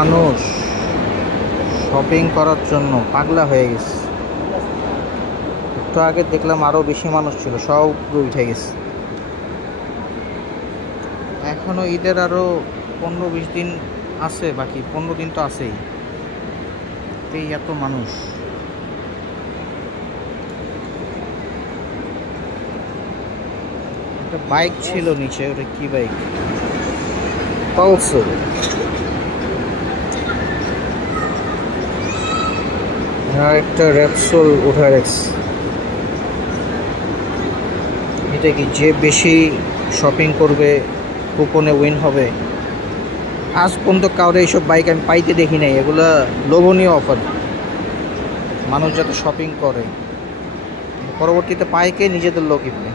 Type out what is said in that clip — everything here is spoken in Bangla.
মানুষ শপিং করার জন্য পাগলা হয়ে গেছে। একটু আগে দেখলাম আরো বেশি মানুষ ছিল, সব উঠে গেছে। এখনো ঈদের আরো 15-20 দিন আছে, বাকি 15 দিন তো আছেই। এই এত মানুষ। একটা বাইক ছিল নিচে, ওটা কি বাইক? পালসার। একটা র্যাপসোল উঠে গেছে। এটা কি যে বেশি শপিং করবে কুপনে উইন হবে? আজ পর্যন্ত কাউরে এইসব বাইক আমি পাইতে দেখি নাই। এগুলা লোভনীয় অফার, মানুষ যাতে শপিং করে, পরবর্তীতে পায় কে? নিজেদের লোক কিনবে।